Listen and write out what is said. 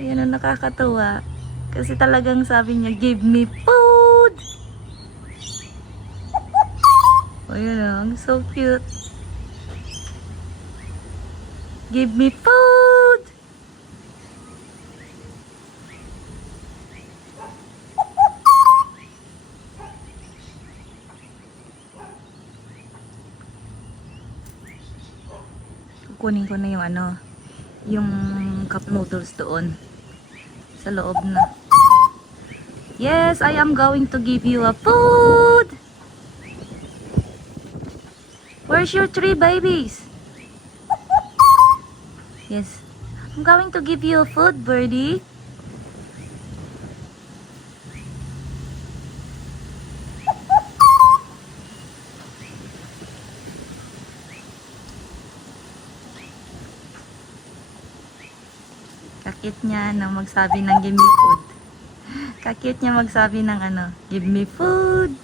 Ayan ang nakakatuwa. Kasi talagang sabi niya, give me food! Ayan ang so cute. Give me food! Kukunin ko na yung yung cup noodles doon sa loob na. Yes, I am going to give you a food. Where's your three babies? Yes, I'm going to give you a food, birdie. Kakit niya nang magsabi ng give me food. Kakit niya magsabi ng give me food.